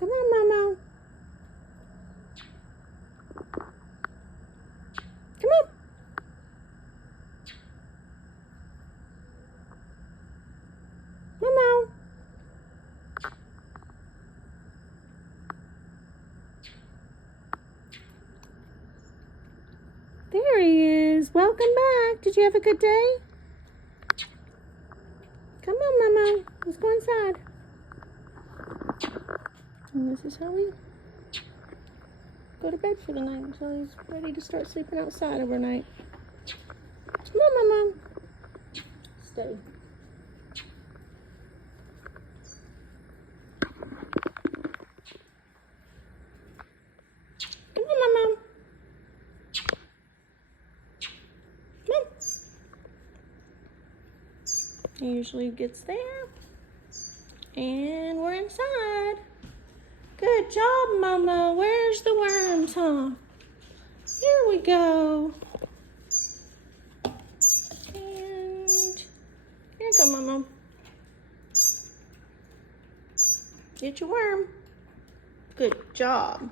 Come on, Momo. Come on. Momo. There he is. Welcome back. Did you have a good day? Come on, Momo. Let's go inside. And this is how we go to bed for the night until he's ready to start sleeping outside overnight. Come on, Momo. Stay. Come on, Momo. Come on. He usually gets there. And we're inside. Good job, Momo. Where's the worms, huh? Here we go. And here you go, Momo. Get your worm. Good job.